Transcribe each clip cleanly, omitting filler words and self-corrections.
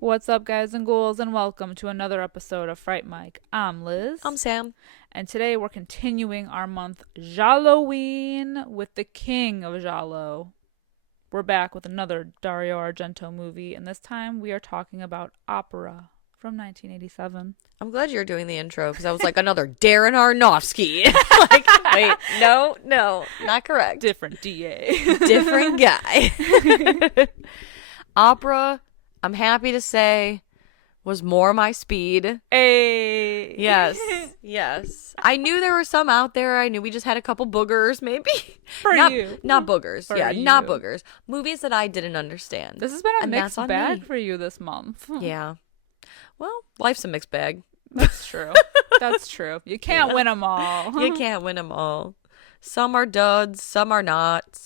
What's up, guys and ghouls, and welcome to another episode of Fright Mic. I'm Liz. I'm Sam. And today we're continuing our month Jalloween with the king of Jallow. We're back with another Dario Argento movie, and this time we are talking about Opera from 1987. I'm glad you're doing the intro, because I was like, another Darren Aronofsky. Like, wait, no, not correct. Different DA. Different guy. Opera, I'm happy to say, was more my speed. Hey. Yes. I knew there were some out there. I knew we just had a couple boogers, maybe. Not boogers. Not boogers. Movies that I didn't understand. This has been a mixed bag for you this month. Yeah. Well, life's a mixed bag. That's true. That's true. You can't win them all. You can't win them all. Some are duds, some are not.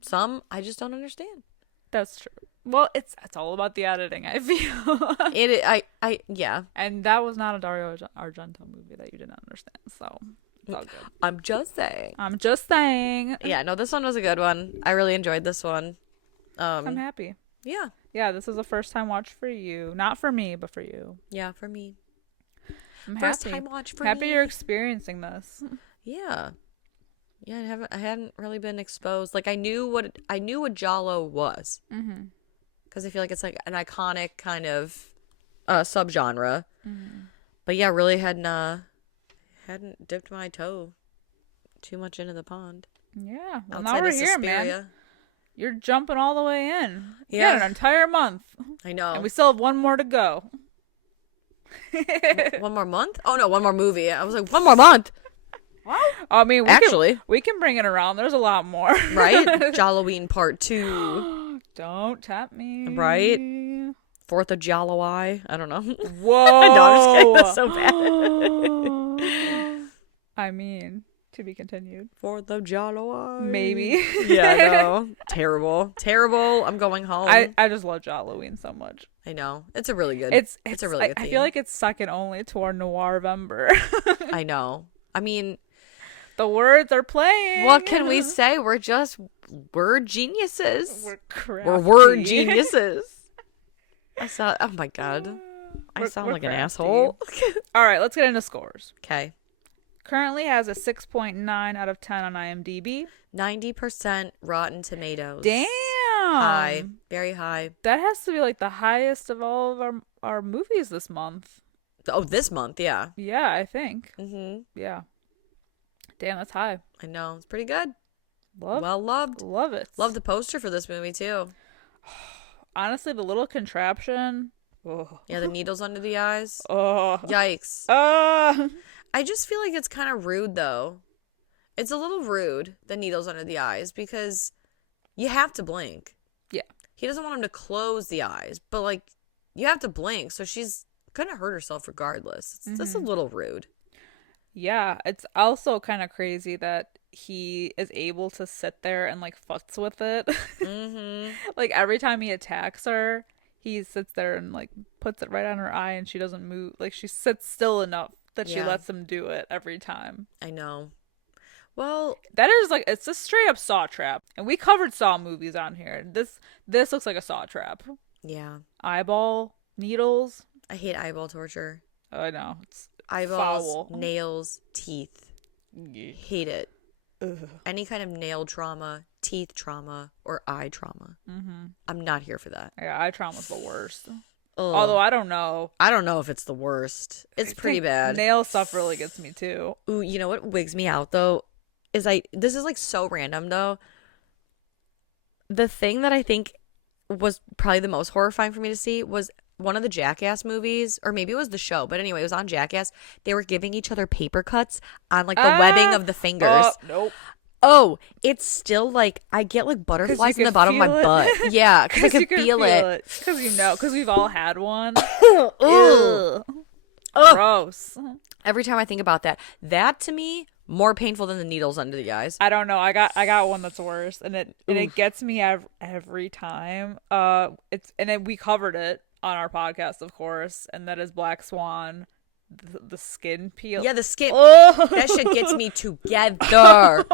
Some I just don't understand. That's true. Well, it's all about the editing, I feel. Yeah. And that was not a Dario Argento movie that you didn't understand, so it's all good. I'm just saying. Yeah, no, this one was a good one. I really enjoyed this one. I'm happy. Yeah. Yeah, this is a first time watch for you. Not for me, but for you. Yeah, for me. I'm first time watch for me. Happy you're experiencing this. Yeah. Yeah, I hadn't really been exposed. Like I knew what Giallo was. Mhm. Because I feel like it's like an iconic kind of subgenre. Mm-hmm. But yeah, really hadn't dipped my toe too much into the pond. Yeah. Well, now we're here, man. You're jumping all the way in. You got an entire month. I know. And we still have one more to go. One more month? Oh, no, one more movie. I was like, one more month. Well, I mean, we can bring it around. There's a lot more. Right? Jalloween Part 2. Don't tempt me. Right? 4th of July. I don't know. Whoa. No, I'm just kidding. That's so bad. I mean, to be continued. 4th of July. Maybe. Yeah, no. Terrible. I'm going home. I just love Jalloween so much. I know. It's a really good It's a really good theme. I feel like it's second only to our Noir-vember. I know. I mean, the words are playing. What can we say? We're just word geniuses. We're word geniuses. Oh my god. I sound like crafty. An asshole. All right, let's get into scores. Okay. Currently has a 6.9 out of 10 on IMDb. 90% Rotten Tomatoes. Damn. High. Very high. That has to be like the highest of all of our movies this month. Oh, this month, yeah. Yeah, I think. Mm-hmm. Yeah. Damn, that's high. I know. It's pretty good. Well loved. Love it. Love the poster for this movie, too. Honestly, the little contraption. Oh. Yeah, the needles under the eyes. Oh. Yikes. I just feel like it's kind of rude, though. It's a little rude, the needles under the eyes, because you have to blink. Yeah. He doesn't want him to close the eyes, but, like, you have to blink, so she's going to hurt herself regardless. It's just a little rude. Yeah, it's also kind of crazy that he is able to sit there and, like, futz with it. Mm-hmm. Like, every time he attacks her, he sits there and, like, puts it right on her eye and she doesn't move. Like, she sits still enough that she lets him do it every time. I know. Well, that is, like, it's a straight up Saw trap. And we covered Saw movies on here. This looks like a Saw trap. Yeah. Eyeball, needles. I hate eyeball torture. Oh, I know. It's eyeballs, foul. Nails, teeth. Hate it. Ugh. Any kind of nail trauma, teeth trauma, or eye trauma. Mm-hmm. I'm not here for that. Yeah, eye trauma's the worst. Ugh. Although I don't know. I don't know if it's the worst. It's pretty bad. Nail stuff really gets me too. Ooh, you know what wigs me out though? This is like so random though. The thing that I think was probably the most horrifying for me to see was one of the Jackass movies, or maybe it was the show, but anyway, it was on Jackass. They were giving each other paper cuts on like the webbing of the fingers. Nope. Oh, it's still like I get like butterflies in the bottom of my butt. Yeah, because I can feel it. Because we've all had one. Ew. Gross. Every time I think about that to me More painful than the needles under the eyes. I don't know. I got one that's worse, and it gets me every time. We covered it on our podcast, of course, and that is Black Swan, the skin peel. Yeah, the skin. Oh. That shit gets me together.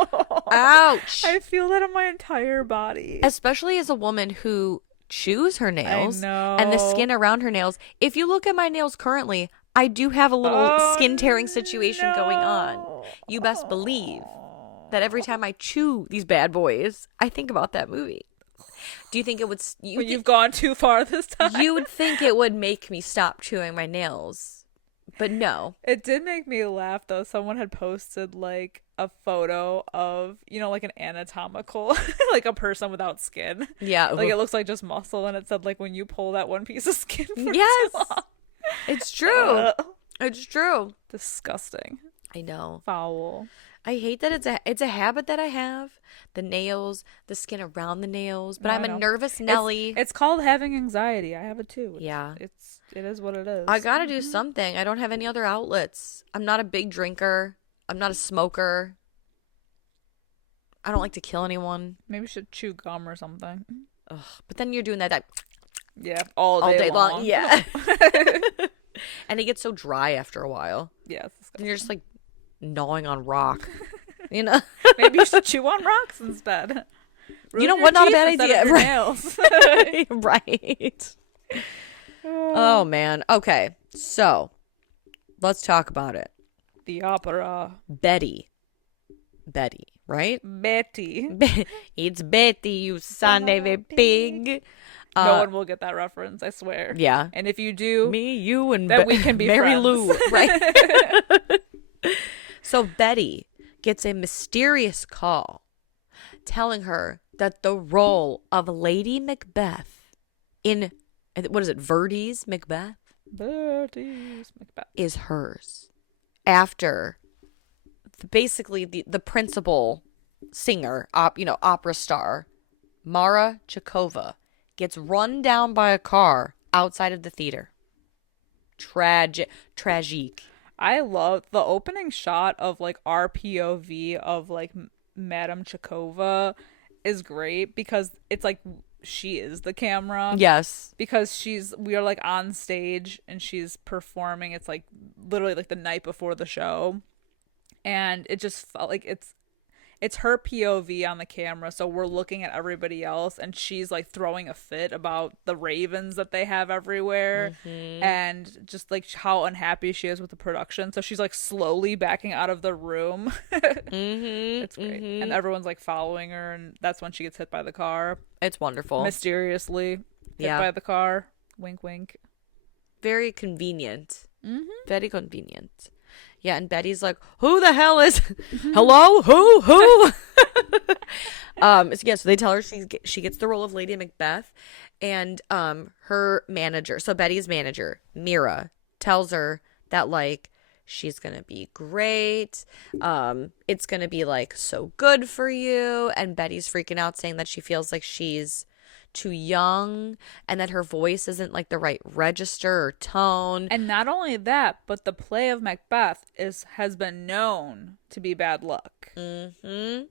Ouch. I feel that on my entire body, especially as a woman who chews her nails. I know. And the skin around her nails. If you look at my nails currently, I do have a little skin tearing situation going on. You best believe that every time I chew these bad boys, I think about that movie. Do you think it would... You've gone too far this time. You would think it would make me stop chewing my nails. But no. It did make me laugh, though. Someone had posted, like, a photo of, like an anatomical, like a person without skin. Yeah. Like, it looks like just muscle, and it said, like, when you pull that one piece of skin for yes. too long. It's true. It's true. Disgusting. I know. Foul. I hate that it's a habit that I have. The nails, the skin around the nails. But I'm a nervous Nelly. It's called having anxiety. I have it too. Yeah. It is what it is. I gotta do something. I don't have any other outlets. I'm not a big drinker. I'm not a smoker. I don't like to kill anyone. Maybe you should chew gum or something. Ugh, but then you're doing that yeah, all day long. Yeah. And it gets so dry after a while. Yeah. And you're just like gnawing on rock. Maybe you should chew on rocks instead. You know what? Not a bad idea. Right. Nails. Right. Oh man. Okay. So let's talk about it. The opera. Betty, right? Betty. It's Betty, you son of a pig. No one will get that reference, I swear. Yeah. And if you do, me, you, and then we can be Mary friends. Lou, right? So Betty gets a mysterious call telling her that the role of Lady Macbeth in, what is it, Verdi's Macbeth? Verdi's Macbeth. Is hers. After basically the principal singer, opera star, Mara Chakova, gets run down by a car outside of the theater. Tragic. I love the opening shot of like our POV of like Madame Chakova is great because it's like she is the camera. Yes. Because we are like on stage and she's performing. It's like literally like the night before the show. And it just felt like it's her POV on the camera, so we're looking at everybody else, and she's like throwing a fit about the ravens that they have everywhere, and just like how unhappy she is with the production. So she's like slowly backing out of the room. It's great, and everyone's like following her, and that's when she gets hit by the car. It's wonderful. Mysteriously hit by the car. Wink, wink. Very convenient. Very convenient. Yeah, and Betty's like, who the hell is... Hello? Who? So they tell her she gets the role of Lady Macbeth, and her manager, so Betty's manager, Mira, tells her that, like, she's going to be great. It's going to be, like, so good for you. And Betty's freaking out, saying that she feels like she's too young and that her voice isn't like the right register or tone. And not only that, but the play of Macbeth has been known to be bad luck. With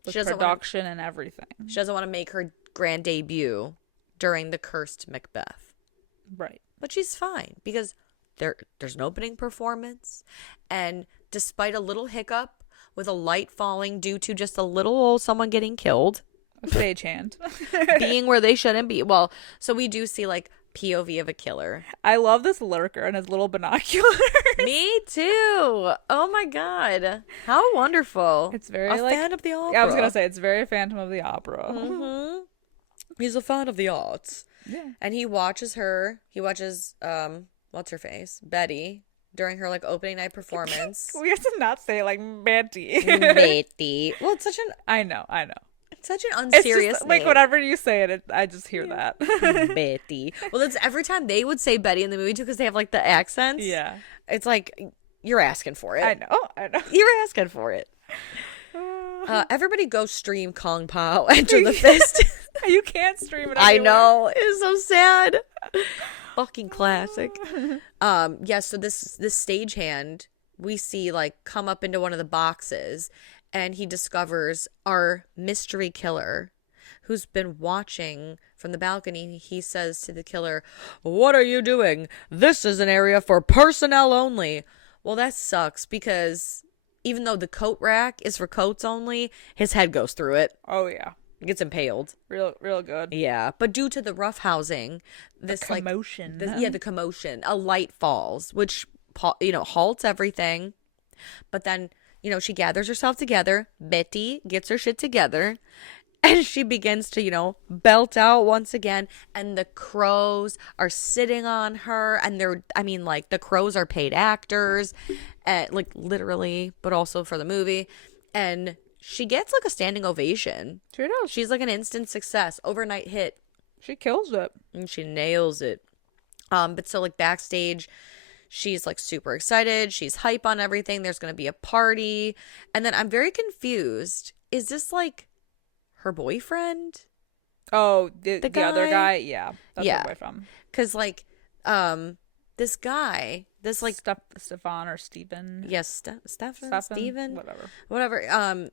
production and everything. She doesn't want to make her grand debut during the cursed Macbeth. Right. But she's fine because there's an opening performance, and despite a little hiccup with a light falling due to just a little old someone getting killed, a stagehand being where they shouldn't be. Well, so we do see like POV of a killer. I love this lurker and his little binoculars. Me too. Oh my god, how wonderful! It's very a fan of the opera. Yeah, I was gonna say it's very Phantom of the Opera. He's a fan of the arts. Yeah, and he watches what's her face, Betty, during her like opening night performance. We have to not say it like Betty. Betty. Well, it's such an. I know. Such an unserious it's just, like, whenever you say it, I just hear that. Betty. Well, that's every time they would say Betty in the movie too, because they have like the accents. Yeah. It's like you're asking for it. I know. You're asking for it. Everybody go stream Kong Pao Enter the Fist. You can't stream it anywhere. I know. It's so sad. Fucking classic. So this stagehand we see like come up into one of the boxes, and he discovers our mystery killer who's been watching from the balcony. He says to the killer, "What are you doing? This is an area for personnel only." Well, that sucks because even though the coat rack is for coats only, his head goes through it. Oh, yeah. He gets impaled. Real good. Yeah. But due to the rough housing, this commotion. The commotion, a light falls, which, halts everything. But then, she gathers herself together. Betty gets her shit together. And she begins to, belt out once again. And the crows are sitting on her. And the crows are paid actors. Literally, but also for the movie. And she gets, a standing ovation. Sure does. She's, an instant success. Overnight hit. She kills it. And she nails it. But so, backstage, she's, super excited. She's hype on everything. There's going to be a party. And then I'm very confused. Is this, her boyfriend? Oh, the other guy? Yeah. That's her boyfriend. Because, this guy, Stefan or Steven. Yes, Stefan? Steven? Whatever.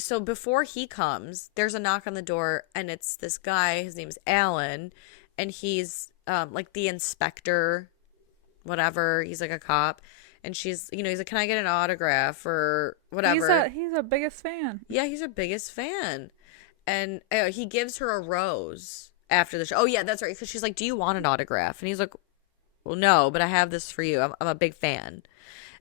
So before he comes, there's a knock on the door, and it's this guy. His name's Alan, and he's, the inspector, whatever. He's, a cop. And she's, he's like, "Can I get an autograph?" or whatever. He's a biggest fan. Yeah, he's her biggest fan. And he gives her a rose after the show. Oh, yeah, that's right. Because she's like, "Do you want an autograph?" And he's like, "Well, no, but I have this for you. I'm a big fan."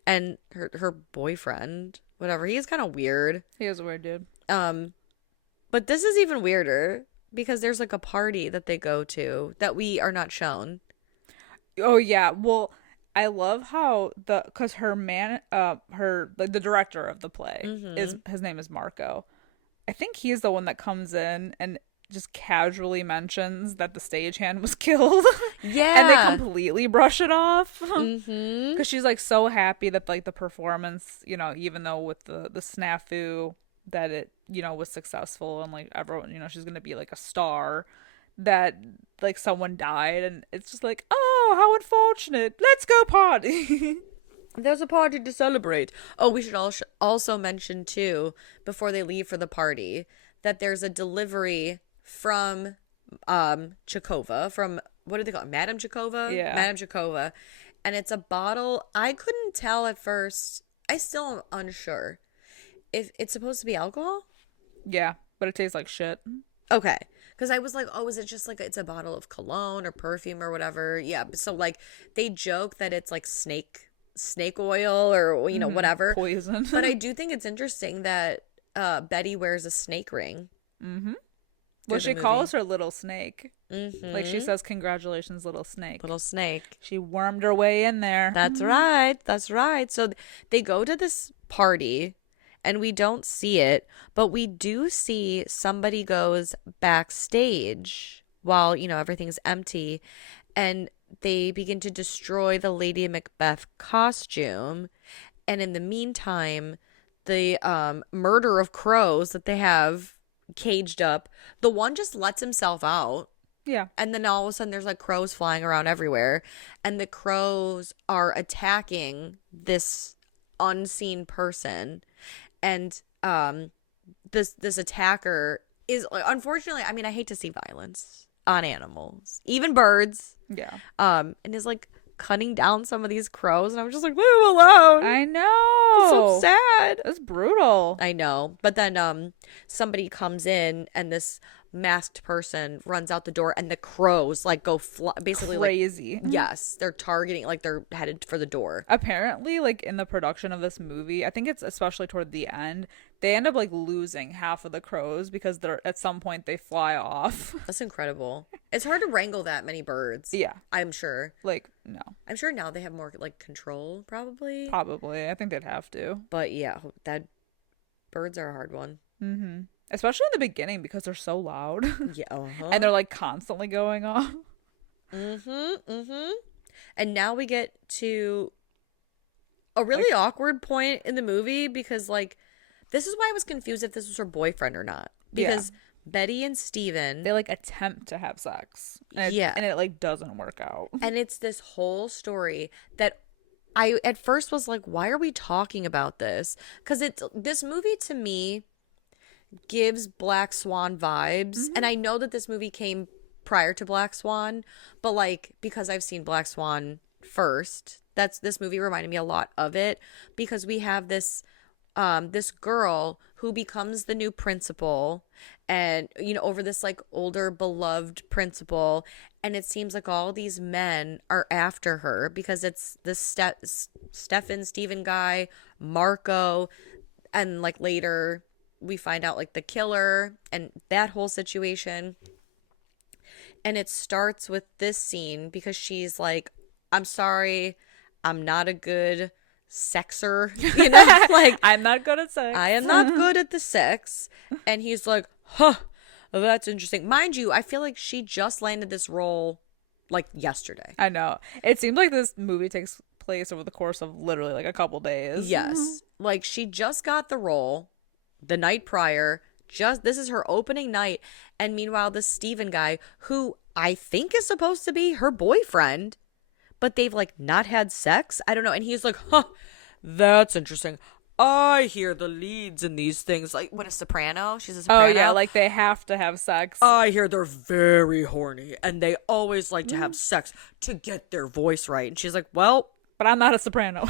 And her boyfriend, whatever, he is kind of weird. He is a weird dude. But this is even weirder because there's, a party that they go to that we are not shown. Oh, yeah. Well, I love how because the director of the play his name is Marco. I think he's the one that comes in and just casually mentions that the stagehand was killed. Yeah. And they completely brush it off. Because she's so happy that the performance, even though with the snafu that it, was successful and everyone, she's going to be a star, that someone died, and it's just oh, how unfortunate. Let's go party. There's a party to celebrate. Oh, we should also mention too, before they leave for the party, that there's a delivery from Chakova, from, what do they call it? Madame Chakova? Yeah. Madame Chakova. And it's a bottle. I couldn't tell at first. I still am unsure if it's supposed to be alcohol. Yeah, but it tastes like shit. Okay. Because I was like, oh, is it just it's a bottle of cologne or perfume or whatever? Yeah. So they joke that it's snake oil or, whatever. Poison. But I do think it's interesting that Betty wears a snake ring. Mm-hmm. Well, she calls her Little Snake. Mm-hmm. She says, "Congratulations, Little Snake." Little Snake. She wormed her way in there. That's right. That's right. So they go to this party, and we don't see it, but we do see somebody goes backstage while, everything's empty, and they begin to destroy the Lady Macbeth costume. And in the meantime, the murder of crows that they have caged up, the one just lets himself out. Yeah. And then all of a sudden there's crows flying around everywhere, and the crows are attacking this unseen person. And this attacker is, unfortunately, I mean, I hate to see violence on animals, even birds. Yeah. And is cutting down some of these crows, and I'm just leave them alone. I know. It's so sad. It's brutal. I know. But then somebody comes in, and this masked person runs out the door, and the crows go basically crazy. Yes, they're targeting, they're headed for the door. Apparently, in the production of this movie, I think it's especially toward the end, they end up losing half of the crows because at some point they fly off. That's incredible. It's hard to wrangle that many birds. Yeah, I'm sure. No, I'm sure now they have more control. Probably. I think they'd have to. But yeah, birds are a hard one. Mm-hmm. Especially in the beginning because they're so loud. Yeah. Uh-huh. And they're constantly going off. Mm-hmm. Mm-hmm. And now we get to a really awkward point in the movie because this is why I was confused if this was her boyfriend or not. Because Betty and Steven, they attempt to have sex. And it doesn't work out. And it's this whole story that I at first was like, why are we talking about this? Because this movie to me gives Black Swan vibes. And I know that this movie came prior to Black Swan, but like, because I've seen Black Swan first, this movie reminded me a lot of it, because we have this girl who becomes the new principal, and over this like older beloved principal, and it seems like all these men are after her because it's this Stephen guy, Marco, and like later we find out like the killer and that whole situation. And it starts with this scene because she's like, I'm sorry, I'm not a good sexer, like I'm not good at sex. I am not good at the sex. And he's like, huh, that's interesting. Mind you, I feel like she just landed this role like yesterday. I know. It seems like this movie takes place over the course of literally like a couple days. Yes. Like she just got the role the night prior. This is her opening night. And meanwhile, this Steven guy, who I think is supposed to be her boyfriend, but they've like not had sex. I don't know. And he's like, huh, that's interesting. I hear the leads in these things. Like, what, a soprano? She's a soprano? Oh, yeah, like they have to have sex. I hear they're very horny, and they always like to have sex to get their voice right. And she's like, well... But I'm not a soprano.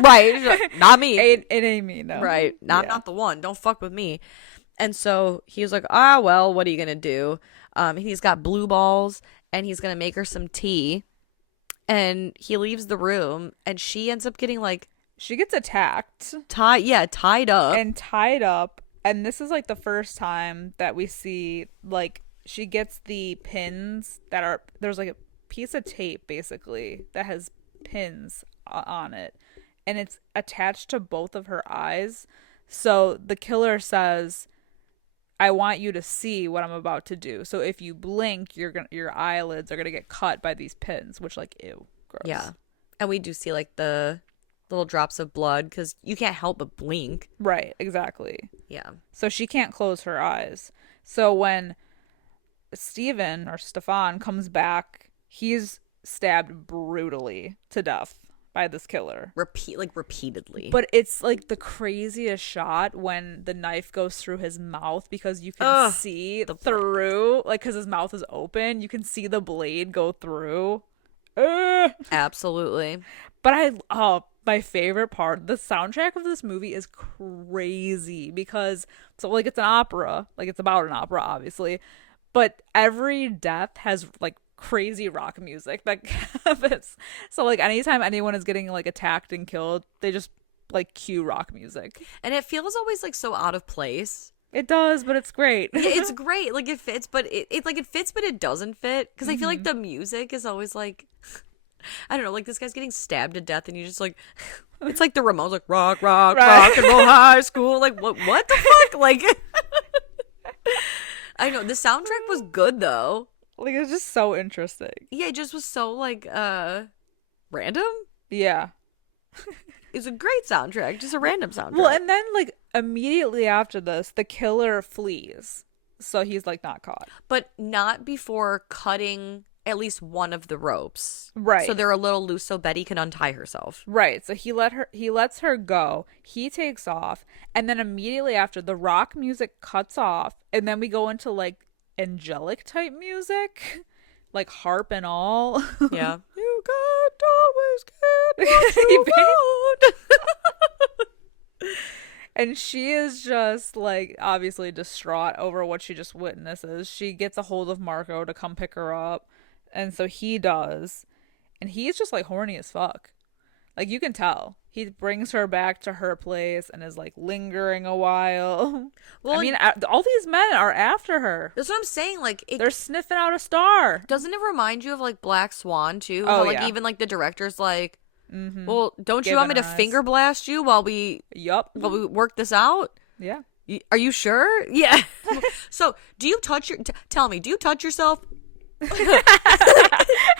Right. Not me. It ain't me, no. Right. I'm not the one. Don't fuck with me. And so he was like, well, what are you going to do? He's got blue balls, and he's going to make her some tea. And he leaves the room, and she ends up getting like... She gets attacked. Tied up. And tied up. And this is like the first time that we see, like, she gets the pins that are, there's like a piece of tape basically that has pins on it. And it's attached to both of her eyes. So the killer says, I want you to see what I'm about to do. So if you blink, your eyelids are going to get cut by these pins, which, like, ew, gross. Yeah. And we do see like the little drops of blood because you can't help but blink. Right, exactly. Yeah. So she can't close her eyes. So when Stefan comes back, he's stabbed brutally to death by this killer. Repeatedly. But it's like the craziest shot when the knife goes through his mouth, because you can see through, like, because his mouth is open, you can see the blade go through. Absolutely. But my favorite part, the soundtrack of this movie is crazy because, so like, it's an opera, like it's about an opera, obviously, but every death has like crazy rock music that happens. So like anytime anyone is getting like attacked and killed, they just like cue rock music. And it feels always like so out of place. It does, but it's great. Yeah, it's great. Like it fits, but it fits, but it doesn't fit. Because I feel like the music is always like, I don't know, like this guy's getting stabbed to death, and you just like, it's like the Ramones, like rock and roll high school. Like what the fuck? Like, I know the soundtrack was good though. Like it's just so interesting. Yeah, it just was so like random. Yeah. It's a great soundtrack, just a random soundtrack. Well, and then like immediately after this, the killer flees. So he's like not caught. But not before cutting at least one of the ropes. Right. So they're a little loose so Betty can untie herself. Right. So he lets her go. He takes off, and then immediately after, the rock music cuts off, and then we go into like angelic type music, like harp and all. Yeah. You can't always get what you want. And she is just like obviously distraught over what she just witnesses. She gets a hold of Marco to come pick her up, and so he does, and he's just like horny as fuck. Like you can tell. He brings her back to her place and is like lingering a while. Well, I mean, all these men are after her. That's what I'm saying. Like they're sniffing out a star. Doesn't it remind you of like Black Swan too? Oh, like yeah. Even like the director's like, well, don't you want me to finger blast you while we work this out? Yeah. Are you sure? Yeah. So do you touch tell me, do you touch yourself?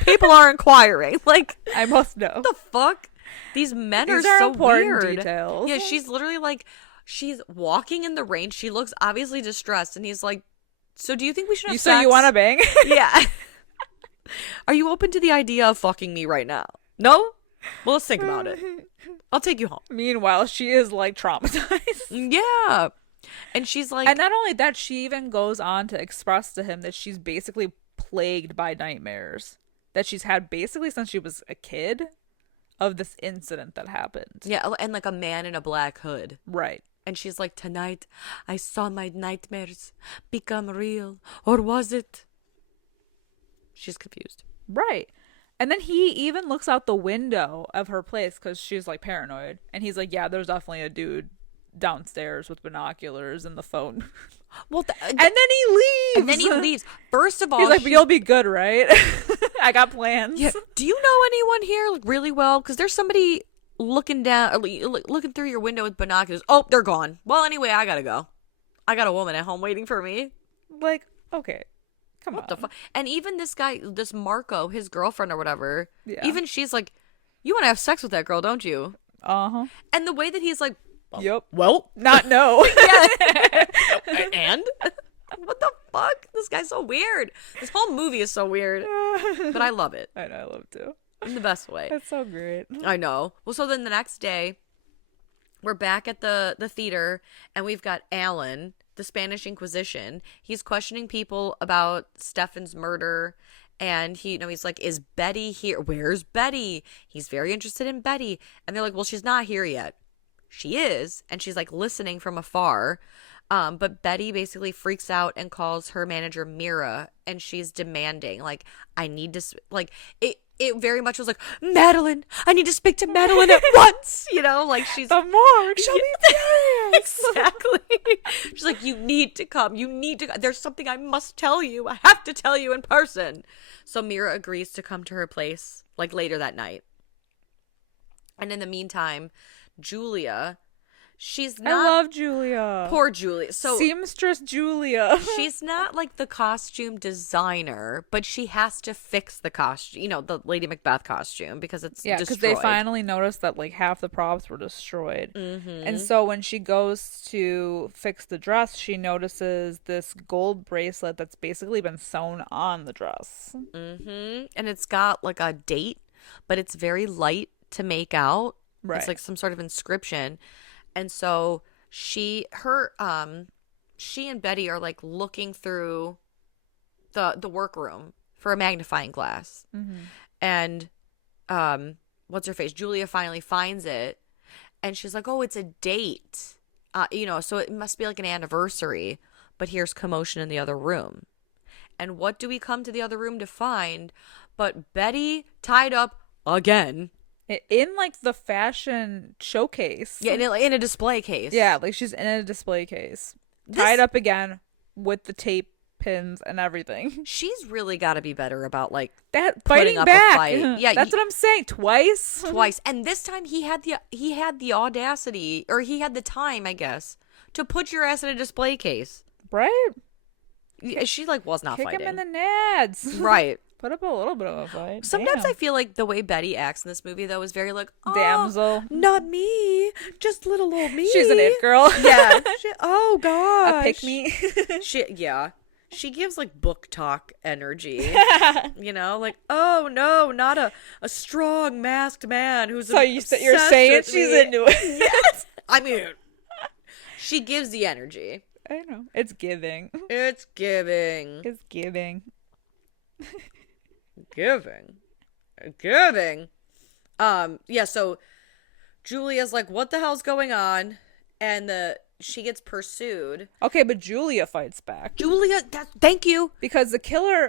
People are inquiring. Like, I must know. What the fuck? These men These are so important weird. Details. Yeah, she's literally like, she's walking in the rain. She looks obviously distressed, and he's like, "So do you think we should have sex? So you want to bang? Yeah. Are you open to the idea of fucking me right now? No? Well, let's think about it. I'll take you home. Meanwhile, she is like traumatized. Yeah. And she's like... And not only that, she even goes on to express to him that she's basically plagued by nightmares that she's had basically since she was a kid of this incident that happened. Yeah, and like a man in a black hood. Right. And she's like, tonight I saw my nightmares become real. Or was it? She's confused. Right. And then he even looks out the window of her place because she's like paranoid. And he's like, yeah, there's definitely a dude downstairs with binoculars and the phone. Well, and then he leaves. First of all, he's like, but you'll be good, right? I got plans. Yeah. Do you know anyone here really well? Because there's somebody looking down, looking through your window with binoculars. Oh, they're gone. Well, anyway, I gotta go. I got a woman at home waiting for me. Like, okay. Come on. What the fuck? And even this guy, this Marco, his girlfriend or whatever, yeah. even she's like, you want to have sex with that girl, don't you? Uh-huh. And the way that he's like, yep. Well, not no. And what the fuck? This guy's so weird. This whole movie is so weird, but I love it. I know, I love it too. In the best way. It's so great. I know. Well, so then the next day, we're back at the theater, and we've got Alan, the Spanish Inquisition. He's questioning people about Stefan's murder. And he's like, is Betty here? Where's Betty? He's very interested in Betty. And they're like, well, she's not here yet. She is. And she's like listening from afar. But Betty basically freaks out and calls her manager Mira. And she's demanding, like, I need to, like, it very much was like, Madeline, I need to speak to Madeline at once. You know, like she's... The morgue, she'll be furious. Exactly. She's like, you need to come. You need to... There's something I must tell you. I have to tell you in person. So Mira agrees to come to her place, like, later that night. And in the meantime, Julia... She's not... I love Julia. Poor Julia. So Seamstress Julia. She's not like the costume designer, but she has to fix the costume, you know, the Lady Macbeth costume, because it's destroyed. Yeah, because they finally noticed that like half the props were destroyed. Mm-hmm. And so when she goes to fix the dress, she notices this gold bracelet that's basically been sewn on the dress. Mm-hmm. And it's got like a date, but it's very light to make out. Right. It's like some sort of inscription. And so she and Betty are like looking through the workroom for a magnifying glass. Mm-hmm. And what's her face? Julia finally finds it, and she's like, "Oh, it's a date." You know, so it must be like an anniversary. But here's commotion in the other room. And what do we come to the other room to find? But Betty tied up again. In, like, the fashion showcase. Yeah, in a display case. Yeah, like, she's in a display case. Tied up again with the tape pins and everything. She's really got to be better about, like, that putting fighting up back. A fight. Yeah, that's what I'm saying. Twice. And this time he had the audacity, or he had the time, I guess, to put your ass in a display case. Right? She, like, was not fighting. Kick him in the nads. Right. Put up a little bit of a fight. Sometimes I feel like the way Betty acts in this movie, though, is very like, oh, damsel. Not me. Just little old me. She's an it girl. Yeah. Oh, gosh. A pick me. She gives, like, book talk energy. You know? Like, oh, no, not a strong masked man who's so you're saying she's into it. Yes. I mean, she gives the energy. I know. It's giving. It's giving. It's giving. Giving. Yeah, so Julia's like, what the hell's going on? And she gets pursued. Okay, but Julia fights back. Thank you. Because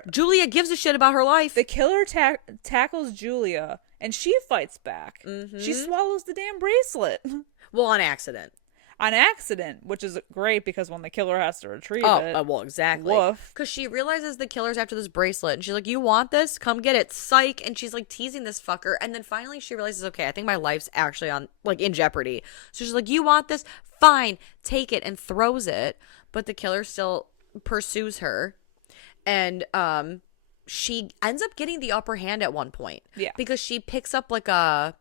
Julia gives a shit about her life. The killer tackles Julia, and she fights back. Mm-hmm. She swallows the damn bracelet. Well, on accident. On accident, which is great because when the killer has to retrieve it. Oh, well, exactly. Woof. Because she realizes the killer's after this bracelet, and she's like, you want this? Come get it. Psych. And she's like teasing this fucker. And then finally she realizes, okay, I think my life's actually in jeopardy. So she's like, you want this? Fine. Take it, and throws it. But the killer still pursues her. And she ends up getting the upper hand at one point. Yeah. Because she picks up like a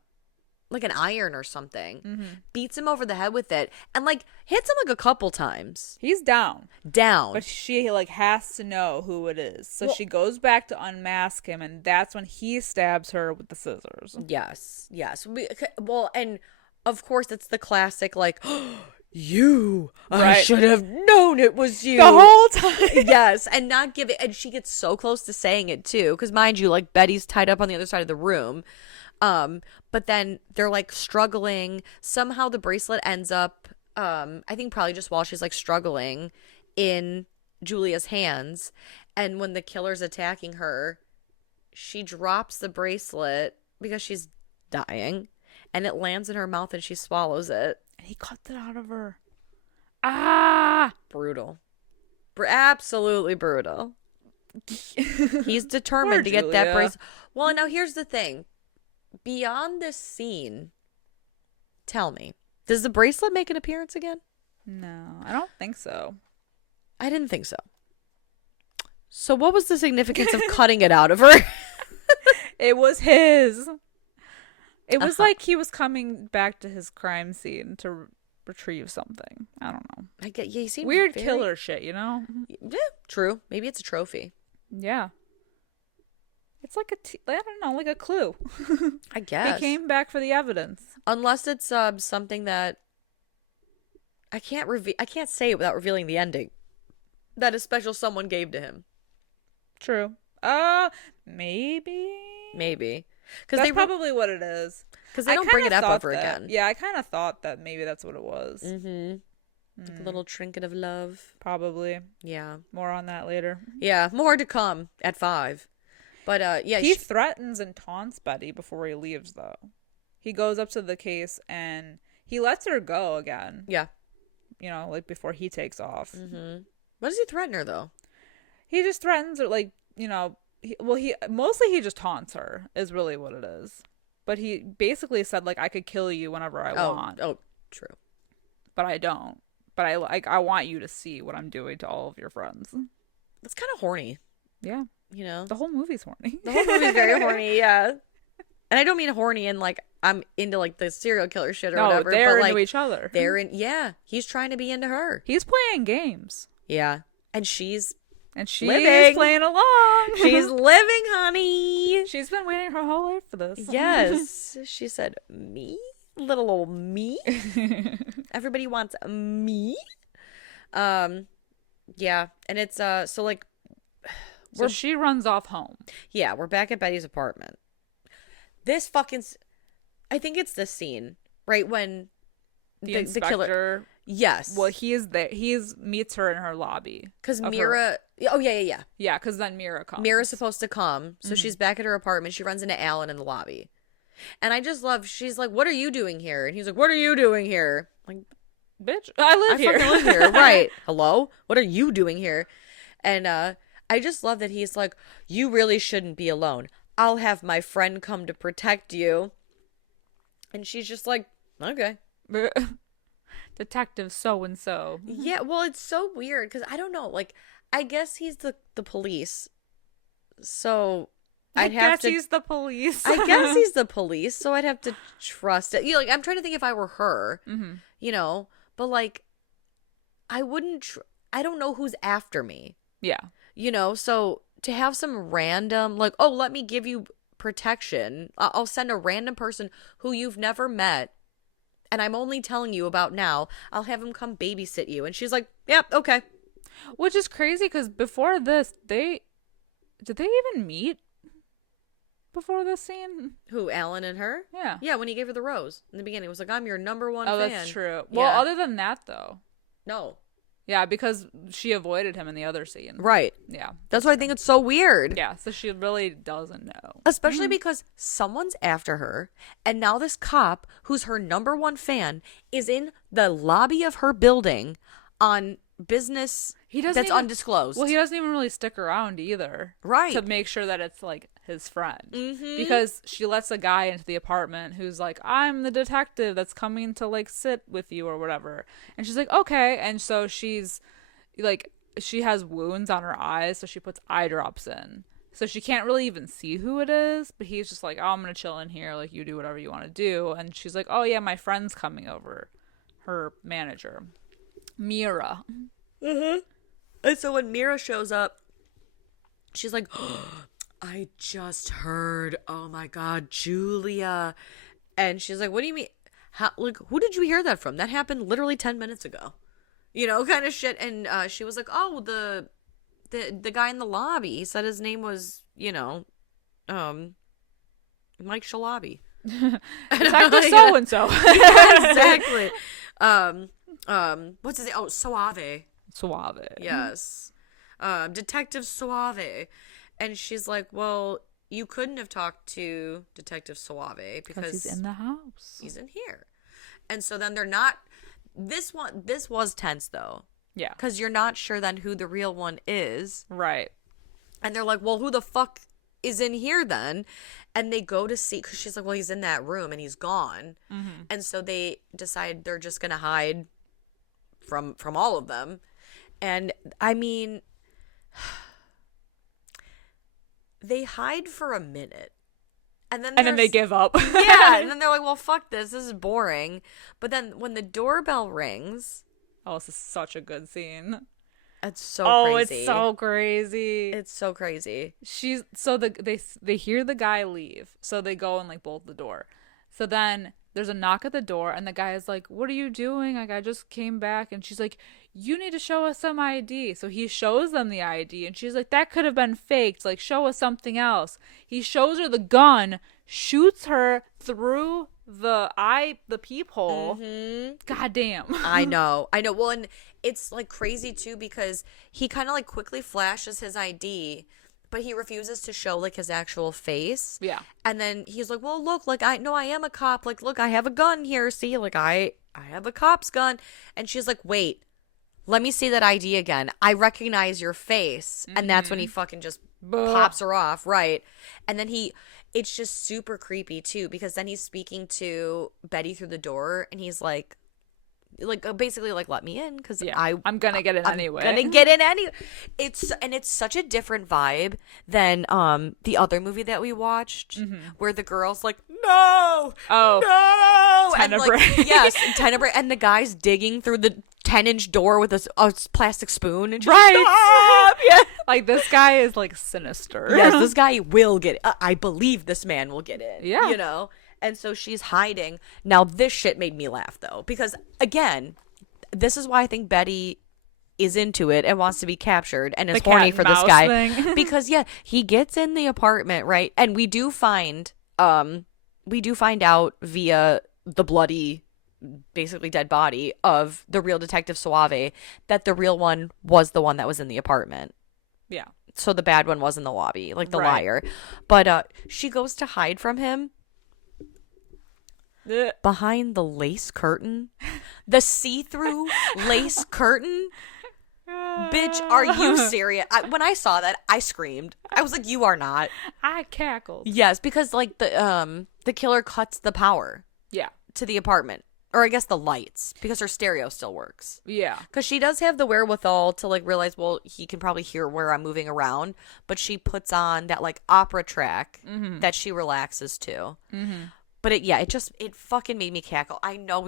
like an iron or something, beats him over the head with it, and like hits him like a couple times. He's down. But she like has to know who it is. So she goes back to unmask him, and that's when he stabs her with the scissors. Yes. Well, and of course it's the classic like, you, I should have known it was you the whole time. Yes, and not give it, and she gets so close to saying it too, because mind you, like Betty's tied up on the other side of the room. But then they're like struggling. Somehow the bracelet ends up, I think probably just while she's like struggling, in Julia's hands. And when the killer's attacking her, she drops the bracelet because she's dying, and it lands in her mouth and she swallows it. And he cut it out of her. Ah! Brutal. Absolutely brutal. He's determined to get that bracelet. Well, now here's the thing. Beyond this scene, tell me, does the bracelet make an appearance again? No, I don't think so. I didn't think so. So what was the significance of cutting it out of her? It was his. It was like he was coming back to his crime scene to retrieve something. I don't know. I get, yeah, he seemed weird killer shit, you know? Yeah, true. Maybe it's a trophy. Yeah. It's like I don't know, like a clue. I guess. He came back for the evidence. Unless it's something that I can't say it without revealing the ending. That a special someone gave to him. True. Maybe. Maybe. That's probably what it is. Because they don't bring it up ever again. Yeah, I kind of thought that maybe that's what it was. Like a little trinket of love. Probably. Yeah. More on that later. Yeah, more to come at 5. But yeah, he threatens and taunts Betty before he leaves, though. He goes up to the case and he lets her go again. Yeah. You know, like before he takes off. What does he threaten her, though? He just threatens her, like, you know, he mostly just taunts her is really what it is. But he basically said, like, I could kill you whenever I want. Oh, true. But I don't. But I want you to see what I'm doing to all of your friends. That's kind of horny. Yeah. You know? The whole movie's horny. The whole movie's very horny, yeah. And I don't mean horny in, like, I'm into, like, the serial killer shit or whatever. They're but, into like, each other. Yeah. He's trying to be into her. He's playing games. Yeah. And she's living. Playing along. She's living, honey. She's been waiting her whole life for this. Yes. She said, me? Little old me? Everybody wants me? Yeah. And it's, so, like, so she runs off home. Yeah, we're back at Betty's apartment. This fucking, I think it's this scene, right, when the killer. Yes. Well, he is there. Meets her in her lobby. Because Mira. Oh, yeah. Yeah, because then Mira comes. Mira's supposed to come. So she's back at her apartment. She runs into Alan in the lobby. And I just love, she's like, what are you doing here? And he's like, what are you doing here? Like, bitch, I live here. I live here. Right. Hello? What are you doing here? And I just love that he's like, you really shouldn't be alone. I'll have my friend come to protect you. And she's just like, okay. Detective so-and-so. Yeah, well, it's so weird because I don't know. Like, I guess he's the police. So I guess he's the police. I guess he's the police. So I'd have to trust it. You know, like, I'm trying to think if I were her, you know, but like, I wouldn't, I don't know who's after me. Yeah. You know, so to have some random, like, oh, let me give you protection. I'll send a random person who you've never met and I'm only telling you about now. I'll have him come babysit you. And she's like, yep, okay. Which is crazy because before this, did they even meet before this scene? Who, Alan and her? Yeah. Yeah, when he gave her the rose in the beginning. It was like, I'm your number one fan. Oh, that's true. Well, other than that, though. No. Yeah, because she avoided him in the other scene. Right. Yeah. That's why I think it's so weird. Yeah, so she really doesn't know. Especially because someone's after her, and now this cop, who's her number one fan, is in the lobby of her building on business that's undisclosed. Well, he doesn't even really stick around either. Right. To make sure that it's, like, his friend. Mm-hmm. Because she lets a guy into the apartment who's like, I'm the detective that's coming to, like, sit with you or whatever. And she's like, okay. And so she's, like, she has wounds on her eyes, so she puts eye drops in. So she can't really even see who it is, but he's just like, oh, I'm going to chill in here. Like, you do whatever you want to do. And she's like, oh, yeah, my friend's coming over. Her manager, Mira. Mm-hmm. And so when Mira shows up, she's like, oh, I just heard, oh my God, Julia. And she's like, what do you mean? How, like, who did you hear that from? That happened literally 10 minutes ago. You know, kind of shit. And she was like, oh, the guy in the lobby. He said his name was, you know, Mike Shalabi. Detective so-and-so. Exactly. What's his name? Oh, Suave. Suave. Yes. Detective Suave. And she's like, well, you couldn't have talked to Detective Suave because he's in the house. He's in here. And so then they're not, this was tense though. Yeah. Because you're not sure then who the real one is. Right. And they're like, well, who the fuck is in here then? And they go to see, because she's like, well, he's in that room and he's gone. Mm-hmm. And so they decide they're just going to hide from all of them. And I mean, they hide for a minute. And then they give up. Yeah. And then they're like, well, fuck this. This is boring. But then when the doorbell rings. Oh, this is such a good scene. It's so crazy. Oh, it's so crazy. It's so crazy. They hear the guy leave. So they go and like bolt the door. So then there's a knock at the door and the guy is like, what are you doing? Like, I just came back. And she's like, you need to show us some ID. So he shows them the ID and she's like, that could have been faked. Like, show us something else. He shows her the gun, shoots her through the peephole. Mm-hmm. God damn. I know. Well, and it's like crazy too because he kind of like quickly flashes his ID, but he refuses to show like his actual face. Yeah. And then he's like, well, look, like I am a cop. Like, look, I have a gun here. See, like I have a cop's gun. And she's like, wait, let me see that ID again. I recognize your face. Mm-hmm. And that's when he fucking just pops her off. Right. And then it's just super creepy too, because then he's speaking to Betty through the door and he's like basically like, let me in because I'm gonna get in anyway. It's such a different vibe than the other movie that we watched, mm-hmm. where the girl's like, no, Tenebrae. And like, yes, Tenebrae, and the guy's digging through the 10-inch door with a plastic spoon and right. Stop! Yeah. Like, this guy is like sinister. Yes, this guy will get it. I believe this man will get in. Yeah, you know. And so she's hiding. Now, this shit made me laugh, though. Because, again, this is why I think Betty is into it and wants to be captured and is horny for this guy. Because, yeah, he gets in the apartment, right? And we do find out via the bloody, basically dead body of the real Detective Suave that the real one was the one that was in the apartment. Yeah. So the bad one was in the lobby, like the liar. But she goes to hide from him. Behind the lace curtain, the see-through lace curtain. Bitch, are you serious? When I saw that, I screamed. I was like, you are not. I cackled. Yes, because like the killer cuts the power. Yeah. To the apartment. Or I guess the lights, because her stereo still works. Yeah. Because she does have the wherewithal to like realize, well, he can probably hear where I'm moving around, but she puts on that like opera track mm-hmm. that she relaxes to. Mm-hmm. But it fucking made me cackle. I know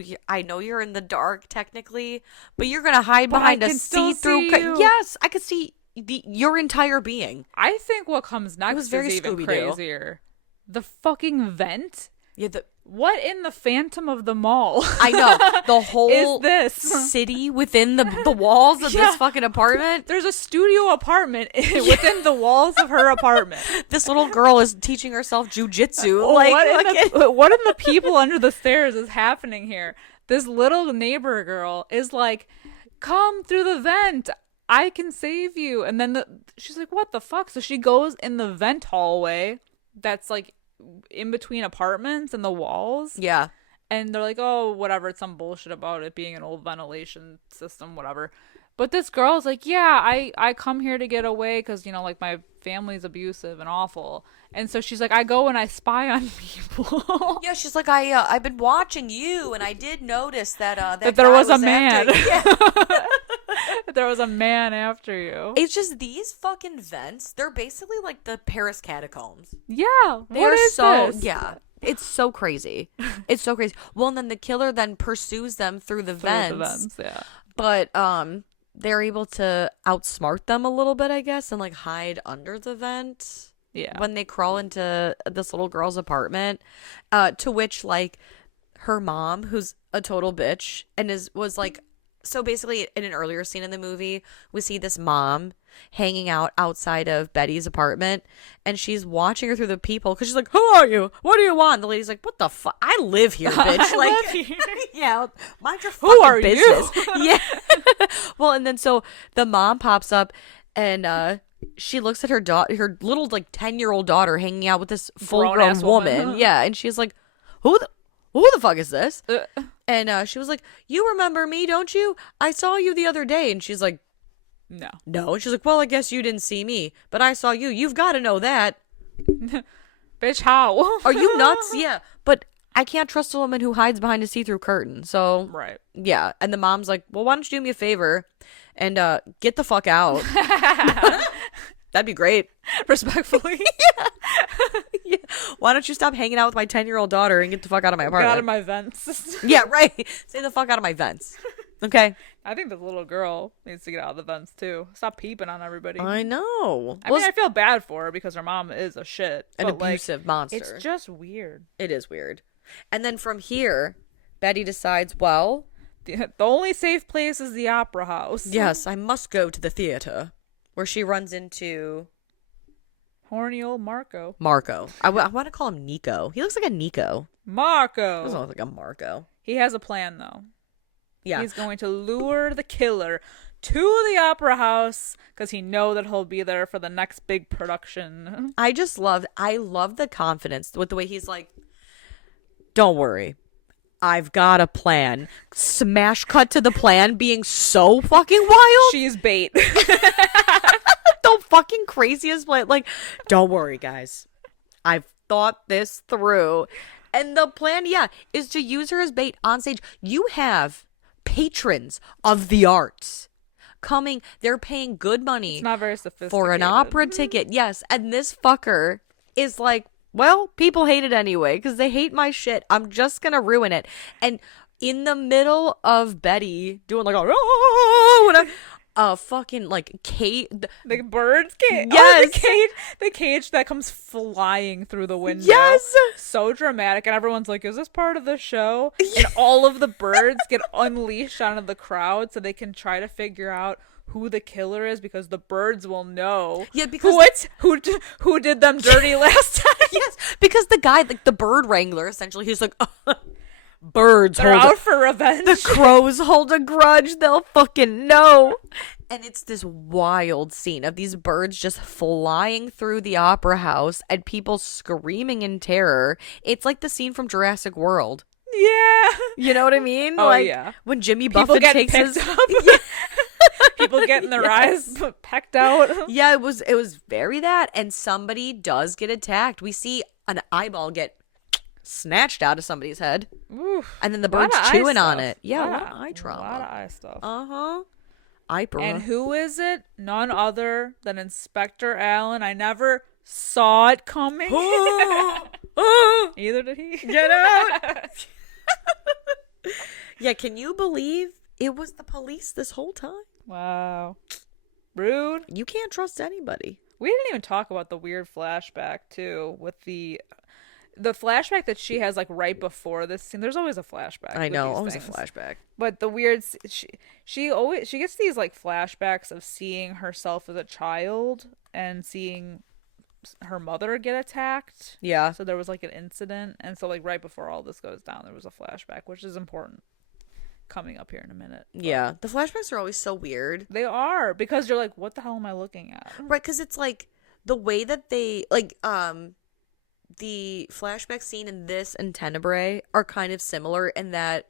you're in the dark technically, but you're gonna hide behind a see-through. Yes, I could see your entire being. I think what comes next is even crazier. The fucking vent. Yeah. What in the Phantom of the Mall? I know. The whole is this city within the walls of this fucking apartment. There's a studio apartment within the walls of her apartment. This little girl is teaching herself jujitsu. What in the people under the stairs is happening here? This little neighbor girl is like, come through the vent. I can save you. And then she's like, what the fuck? So she goes in the vent hallway that's like in between apartments and the walls. Yeah. And they're like, oh, whatever, it's some bullshit about it being an old ventilation system, whatever. But this girl's like, yeah, I come here to get away because, you know, like my family's abusive and awful. And so she's like, I go and I spy on people. Yeah, she's like, I've been watching you and I did notice that there was a man. There was a man after you. It's just these fucking vents. They're basically like the Paris catacombs. Yeah. They are so this? yeah. It's so crazy. It's so crazy. Well, and then the killer then pursues them through the vents. Yeah. But they're able to outsmart them a little bit, I guess, and like hide under the vent. Yeah. When they crawl into this little girl's apartment, to which like her mom, who's a total bitch, and was like, so basically in an earlier scene in the movie, we see this mom hanging out outside of Betty's apartment, and she's watching her through the peephole because she's like, "Who are you? What do you want?" And the lady's like, "What the fuck? I live here, bitch." I like, live here. yeah, mind your Who fucking are business. you? Yeah. Well, and then so the mom pops up, and she looks at her her little like 10-year-old daughter hanging out with this full-grown woman. Yeah, and she's like, who the fuck is this? And she was like, "You remember me, don't you? I saw you the other day." And she's like, No. And she's like, "Well, I guess you didn't see me, but I saw you. You've got to know that." Bitch, how? Are you nuts? Yeah, but I can't trust a woman who hides behind a see-through curtain. So, right. Yeah. And the mom's like, "Well, why don't you do me a favor and get the fuck out?" That'd be great. Respectfully. Yeah. Why don't you stop hanging out with my 10-year-old daughter and get the fuck out of my apartment? Get out of my vents. Yeah, right. Stay the fuck out of my vents. Okay. I think this little girl needs to get out of the vents too. Stop peeping on everybody. I know. I mean, I feel bad for her because her mom is a shit. An abusive monster. It's just weird. It is weird. And then from here, Betty decides, well, the only safe place is the opera house. Yes, I must go to the theater, where she runs into horny old Marco. I want to call him Nico. He looks like a Nico. Marco. He doesn't look like a Marco. He has a plan, though. Yeah. He's going to lure the killer to the opera house because he knows that he'll be there for the next big production. I love the confidence with the way he's like, "Don't worry, I've got a plan." Smash cut to the plan being so fucking wild. She's bait. The fucking craziest plan. Like, "Don't worry, guys. I've thought this through." And the plan, is to use her as bait on stage. You have patrons of the arts coming. They're paying good money. It's not very sophisticated. For an opera ticket. Yes. And this fucker is like, "Well, people hate it anyway because they hate my shit. I'm just going to ruin it." And in the middle of Betty doing like a fucking like cage, the bird's cage. Yes. Oh, the cage that comes flying through the window. Yes. So dramatic, and everyone's like, "Is this part of the show?" And all of the birds get unleashed onto the crowd so they can try to figure out who the killer is, because the birds will know. Yeah, because who did them dirty last time. Yes, because the guy, like the bird wrangler, essentially, he's like, "Birds They're out for revenge. The crows hold a grudge. They'll fucking know." And it's this wild scene of these birds just flying through the opera house and people screaming in terror. It's like the scene from Jurassic World. Yeah. You know what I mean? Oh, like, yeah. When Jimmy People Buffett get takes picked his... up. People getting their eyes pecked out. Yeah, it was very that. And somebody does get attacked. We see an eyeball get snatched out of somebody's head. Oof. And then the bird's chewing on it. Yeah, a lot of eye trauma. A lot of eye stuff. Uh-huh. And who is it? None other than Inspector Allen. I never saw it coming. Either did he. Get out. Yeah, can you believe it was the police this whole time? Wow. Rude. You can't trust anybody. We didn't even talk about the weird flashback, too, with the flashback that she has, like, right before this scene. There's always a flashback. I know, always things. a flashback. But the weird, she gets these, like, flashbacks of seeing herself as a child and seeing her mother get attacked. Yeah. So there was, like, an incident. And so, like, right before all this goes down, there was a flashback, which is important. Coming up here in a minute. Yeah. The flashbacks are always so weird. They are, because you're like, what the hell am I looking at? Right, because it's, like, the way that they, like, the flashback scene in this and Tenebrae are kind of similar in that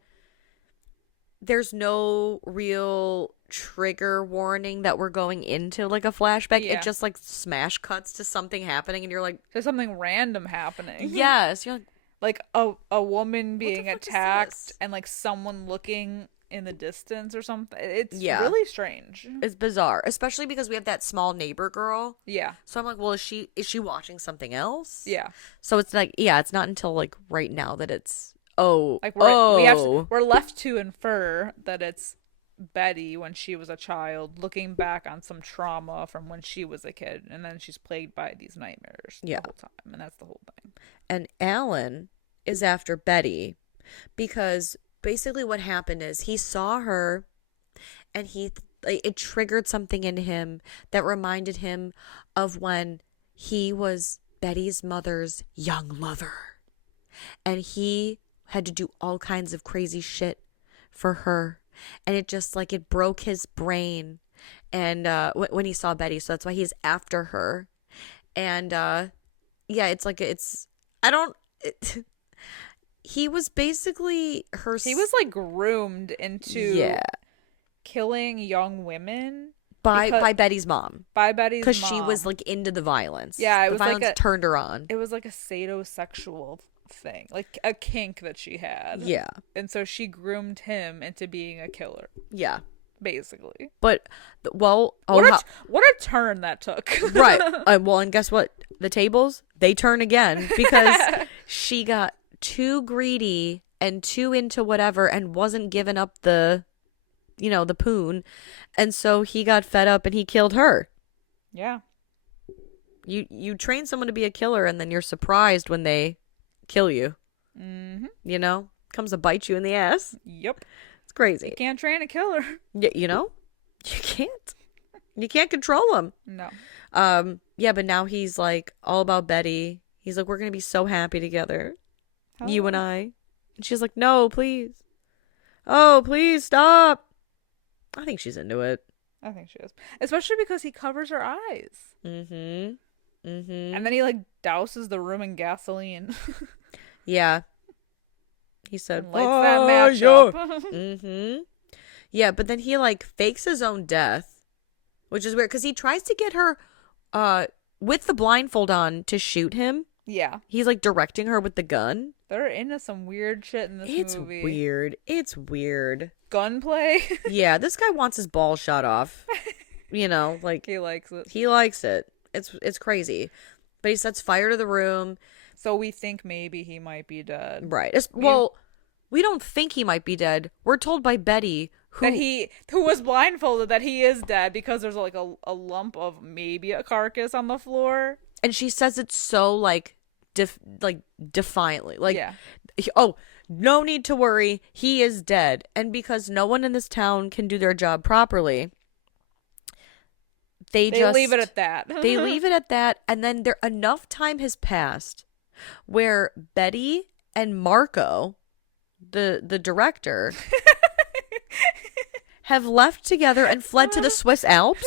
there's no real trigger warning that we're going into like a flashback. Yeah. It just like smash cuts to something happening and you're like, there's something random happening. Yes. You're like a woman being attacked and like someone looking in the distance or something. It's Yeah. really strange. It's bizarre, especially because we have that small neighbor girl. Yeah. So I'm like, well, is she watching something else? Yeah. So it's like, yeah, it's not until like right now that it's like we're left to infer that it's Betty when she was a child, looking back on some trauma from when she was a kid, and then she's plagued by these nightmares the whole time, and that's the whole thing. And Alan is after Betty because basically what happened is he saw her, and it triggered something in him that reminded him of when he was Betty's mother's young lover, and he had to do all kinds of crazy shit for her. And it just like it broke his brain, and when he saw Betty, so that's why he's after her. And it's like he was basically her. He was like groomed into killing young women by Betty's mom. By Betty's mom, because she was like into the violence. Yeah, the violence turned her on. It was like a sadomasochism thing, like a kink that she had. Yeah. And so she groomed him into being a killer. Yeah. Basically. But what a turn that took. Right. Well, and guess what? The tables, they turn again because she got too greedy and too into whatever and wasn't giving up the poon. And so he got fed up and he killed her. Yeah. You train someone to be a killer and then you're surprised when they kill you. Mm-hmm. Comes to bite you in the ass. Yep. It's crazy. You can't train a killer. You can't. You can't control him. No. Yeah, but now he's like all about Betty. He's like, we're gonna be so happy together, you and I. And she's like, no, please. Oh, please stop. I think she's into it. I think she is, especially because he covers her eyes. Mm-hmm. Mm-hmm. And then he like douses the room in gasoline. Yeah. He said, and lights that match up. Mm-hmm. Yeah, but then he like fakes his own death, which is weird because he tries to get her with the blindfold on to shoot him. Yeah. He's like directing her with the gun. They're into some weird shit in this movie. It's weird. Gunplay? Yeah, this guy wants his ball shot off. Like he likes it. He likes it. It's crazy. But he sets fire to the room. So we think maybe he might be dead. Right. We don't think he might be dead. We're told by Betty who was blindfolded that he is dead because there's like a lump of maybe a carcass on the floor. And she says it so like defiantly. Like, yeah. Oh, no need to worry. He is dead. And because no one in this town can do their job properly, they just leave it at that. They leave it at that. And then enough time has passed where Betty and Marco, the director, have left together and fled to the Swiss Alps.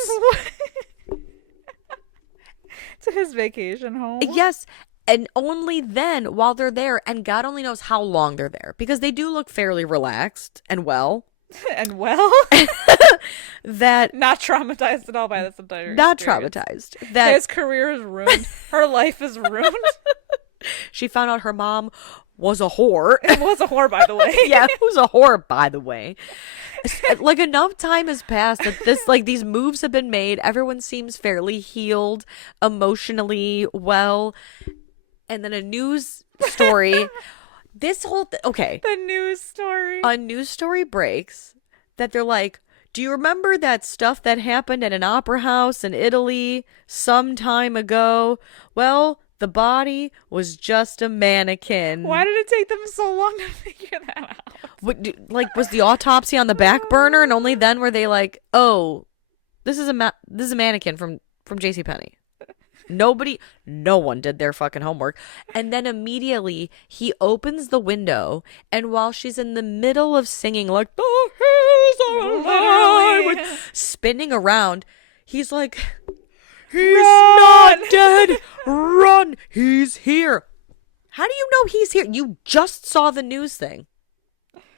To his vacation home. Yes. And only then, while they're there, and God only knows how long they're there, because they do look fairly relaxed and well. And well? That not traumatized at all by this entire not experience. Traumatized. That his career is ruined. Her life is ruined. She found out her mom was a whore. It was a whore, by the way. Yeah, it was a whore, by the way. Like, enough time has passed that these moves have been made. Everyone seems fairly healed, emotionally well. And then a news story. This whole okay. The news story. A news story breaks that they're like, do you remember that stuff that happened at an opera house in Italy some time ago? Well, the body was just a mannequin. Why did it take them so long to figure that out? Was the autopsy on the back burner, and only then were they like, oh, this is a mannequin from JCPenney. No one did their fucking homework. And then immediately he opens the window, and while she's in the middle of singing like the hills are alive, spinning around, he's like, he's not dead. Run. He's here. How do you know he's here? You just saw the news thing.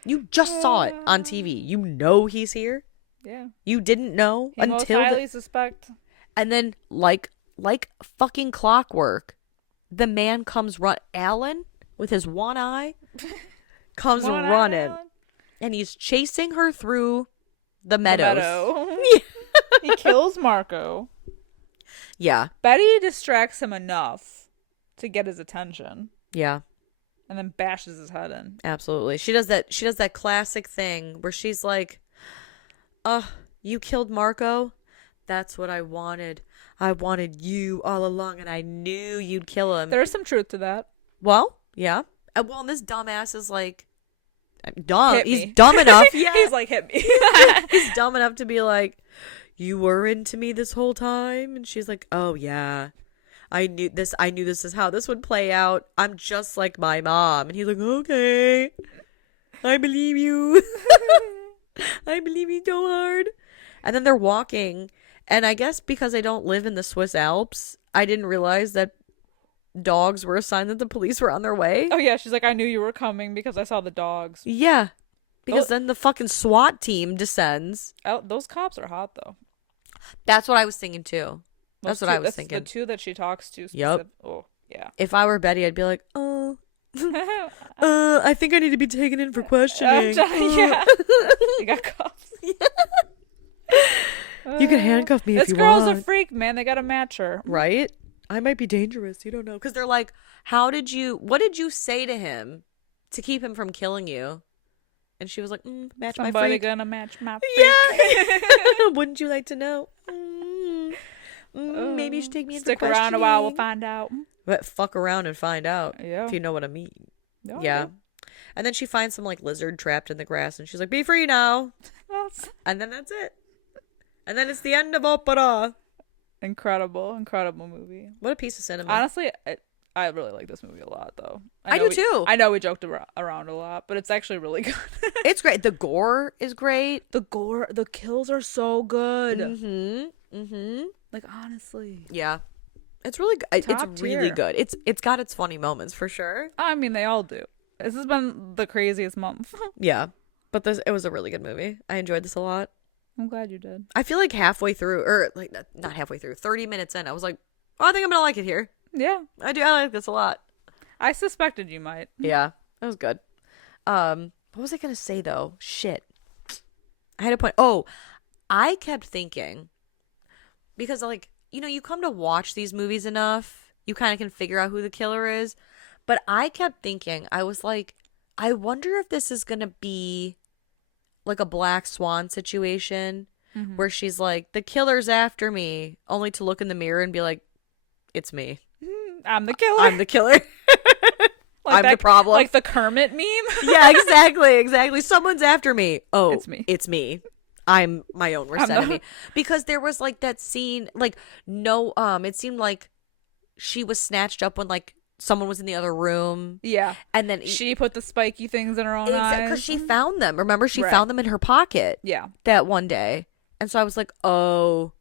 You just saw it on TV. You know he's here? Yeah. You didn't know he until most highly suspect. And then like fucking clockwork, the man comes Alan with his one eye comes running. And he's chasing her through the The meadows. meadow. He kills Marco. Yeah. Betty distracts him enough to get his attention. Yeah. And then bashes his head in. Absolutely. She does that classic thing where she's like, you killed Marco? That's what I wanted. I wanted you all along, and I knew you'd kill him. There's some truth to that. Well, yeah. And this dumbass is like, dumb. Hit He's me. dumb enough. Yeah. He's like, hit me. He's dumb enough to be like, you were into me this whole time? And she's like, oh, yeah. I knew this is how this would play out. I'm just like my mom. And he's like, okay. I believe you. I believe you so hard. And then they're walking. And I guess because I don't live in the Swiss Alps, I didn't realize that dogs were a sign that the police were on their way. Oh, yeah. She's like, I knew you were coming because I saw the dogs. Yeah. Because then the fucking SWAT team descends. Oh, those cops are hot, though. That's what I was thinking, too. That's what I was thinking. The two that she talks to. Yep. Oh, yeah. If I were Betty, I'd be like, I think I need to be taken in for questioning. Yeah. You got cuffs. You can handcuff me if you want. This girl's a freak, man. They gotta match her. Right? I might be dangerous. You don't know. Because they're like, what did you say to him to keep him from killing you? And she was like, match my freak. Somebody gonna match my freak. Yeah. Wouldn't you like to know? Maybe you should take me in for questioning. Stick around a while, we'll find out. But fuck around and find out. Yeah. If you know what I mean. No, Yeah. And then she finds some like lizard trapped in the grass and she's like, be free now. And then that's it. And then it's the end of opera. Incredible movie. What a piece of cinema. Honestly, I really like this movie a lot, though. I do too. I know we joked around a lot, but it's actually really good. It's great. The gore is great. The kills are so good. Mm-hmm. Like, honestly. Yeah. It's really good. It's Top really tier. good. It's got its funny moments for sure. I mean, they all do. This has been the craziest month. Yeah. But it was a really good movie. I enjoyed this a lot. I'm glad you did. I feel like halfway through, or like not halfway through, 30 minutes in, I was like, oh, I think I'm going to like it here. Yeah. I like this a lot. I suspected you might. Yeah. That was good. What was I going to say though? Shit. I had a point. Oh, I kept thinking, because like, you come to watch these movies enough, you kind of can figure out who the killer is. But I kept thinking, I was like, I wonder if this is going to be like a Black Swan situation where she's like, the killer's after me, only to look in the mirror and be like, it's me. I'm the killer. I'm the killer. Like I'm the problem. Like the Kermit meme. Yeah, exactly. Someone's after me. Oh, it's me. I'm my own worst enemy. Because there was like that scene, like it seemed like she was snatched up when like someone was in the other room. Yeah. And then she put the spiky things in her own eyes. Because she found them. Remember, she found them in her pocket. Yeah. That one day. And so I was like, oh,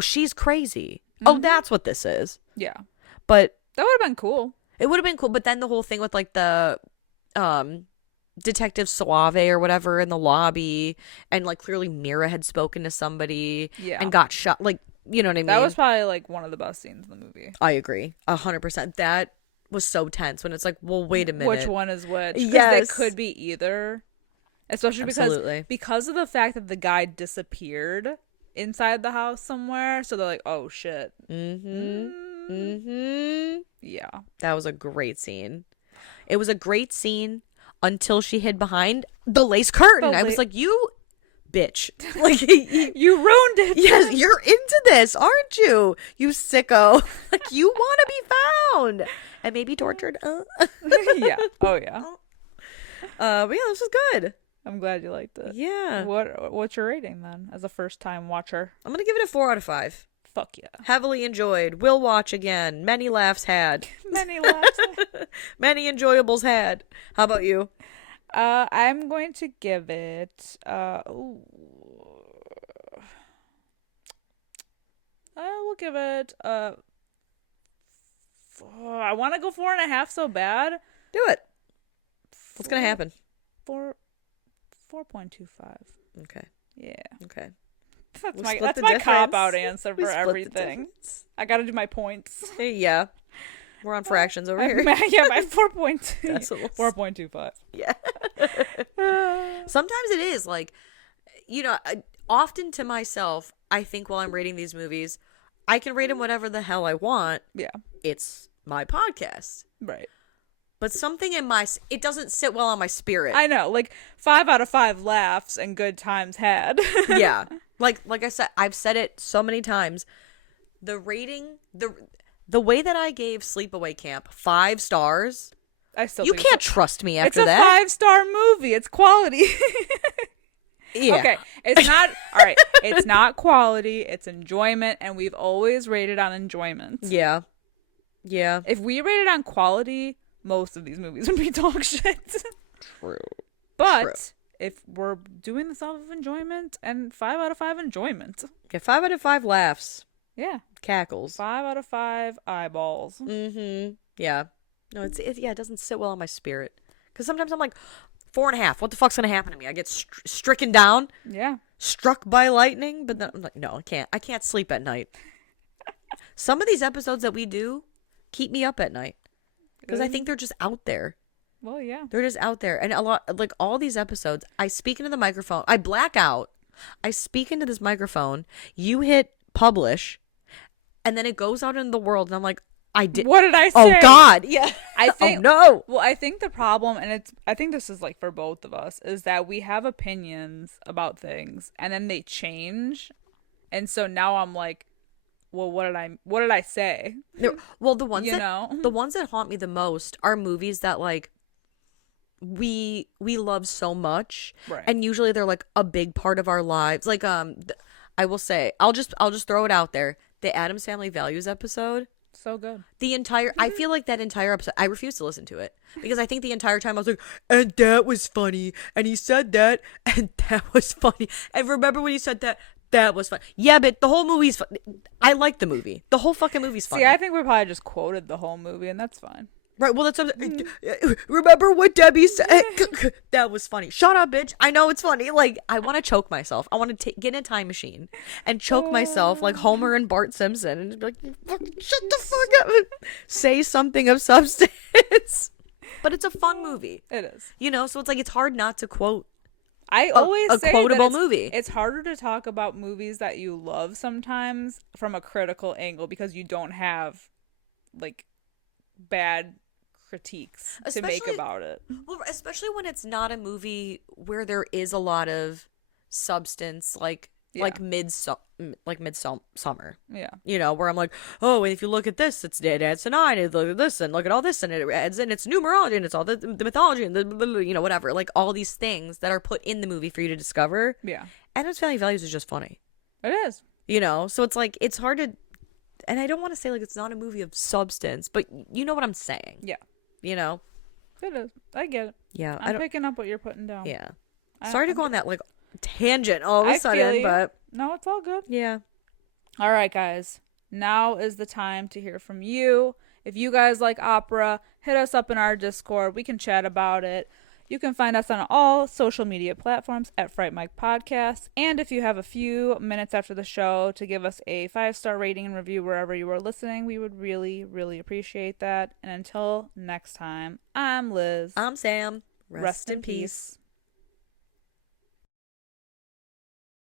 she's crazy. Oh, that's what this is. Yeah. But that would have been cool. It would have been cool. But then the whole thing with like the Detective Suave or whatever in the lobby, and like clearly Mira had spoken to somebody and got shot. Like, you know what I mean? That was probably like one of the best scenes in the movie. I agree. 100%. That was so tense when it's like, well, wait a minute. Which one is which? Yes. They could be either. Especially because of the fact that the guy disappeared inside the house somewhere. So they're like, oh shit. Yeah. That was a great scene. It was a great scene until she hid behind the lace curtain. I was like, you bitch. Like, you ruined it. Yes, you're into this, aren't you? You sicko. Like, you want to be found and maybe tortured. Yeah. Oh yeah. But yeah, this was good. I'm glad you liked it. Yeah. What's your rating then as a first time watcher? I'm gonna give it a 4 out of 5. Fuck yeah. Heavily enjoyed. Will watch again. Many laughs had. Many laughs. Many enjoyables had. How about you? I'm going to give it I will give it I want to go 4.5 so bad. Do it. What's gonna happen? 4.25. Okay. Yeah. Okay. That's my cop-out answer for everything. I gotta do my points. Yeah. We're on fractions over here. Yeah, my 4.2. 4.25. Yeah. Sometimes it is like, often to myself, I think while I'm rating these movies, I can rate them whatever the hell I want. Yeah. It's my podcast. Right. But something in it doesn't sit well on my spirit. I know, like 5 out of 5 laughs and good times had. Yeah. Like I said, I've said it so many times. The rating, the way that I gave Sleepaway Camp 5 stars, you can't trust me after that. It's a 5-star movie. It's quality. Yeah. Okay. It's not, all right. It's not quality. It's enjoyment. And we've always rated on enjoyment. Yeah. Yeah. If we rated on quality, most of these movies would be dog shit. True. But if we're doing this off of enjoyment and 5 out of 5 enjoyment. Okay, 5 out of 5 laughs. Yeah. Cackles. 5 out of 5 eyeballs. Mm-hmm. Yeah. No, it doesn't sit well on my spirit. Because sometimes I'm like, 4.5. What the fuck's gonna happen to me? I get stricken down. Yeah. Struck by lightning. But then I'm like, no, I can't. I can't sleep at night. Some of these episodes that we do keep me up at night. Because I think they're just out there. Well, yeah. They're just out there. And a lot, like all these episodes, I speak into the microphone. I black out. I speak into this microphone. You hit publish. And then it goes out in the world. And I'm like, What did I say? Oh, God. Yeah. I think. Oh, no. Well, I think the problem, and I think this is like for both of us, is that we have opinions about things and then they change. And so now I'm like, well, what did I say? Well, the ones the ones that haunt me the most are movies that like we love so much, right. And usually they're like a big part of our lives. Like I will say, I'll just throw it out there. The Addams Family Values episode, so good. I feel like that entire episode, I refuse to listen to it because I think the entire time I was like, and that was funny, and he said that, and that was funny, and remember when he said that. That was fun. Yeah, but the whole movie's fun. I like the movie. The whole fucking movie's fun. See, I think we probably just quoted the whole movie, and that's fine. Right, well, that's remember what Debbie said? That was funny. Shut up, bitch. I know it's funny. Like, I want to choke myself. I want to get in a time machine and choke myself like Homer and Bart Simpson and just be like, shut the fuck up and say something of substance. But it's a fun movie. It is. So it's like it's hard not to quote. I always say quotable that movie. It's harder to talk about movies that you love sometimes from a critical angle because you don't have like bad critiques to make about it. Well, especially when it's not a movie where there is a lot of substance, like midsummer. Yeah. Where I'm like, oh, if you look at this, it adds to 9. And look at this, and look at all this, and it adds, and it's numerology, and it's all the mythology, and the whatever. Like all these things that are put in the movie for you to discover. Yeah. Addams Family Values is just funny. It is. So it's like it's hard to, and I don't want to say like it's not a movie of substance, but you know what I'm saying. Yeah. It is. I get it. Yeah. I'm picking up what you're putting down. Yeah. Sorry to go on that like tangent all of a sudden, but no, it's all good. Yeah. All right, guys. Now is the time to hear from you. If you guys like opera, hit us up in our Discord. We can chat about it. You can find us on all social media platforms at Fright Mic Podcast. And if you have a few minutes after the show to give us a 5-star rating and review wherever you are listening, we would really, really appreciate that. And until next time, I'm Liz. I'm Sam. Rest in peace.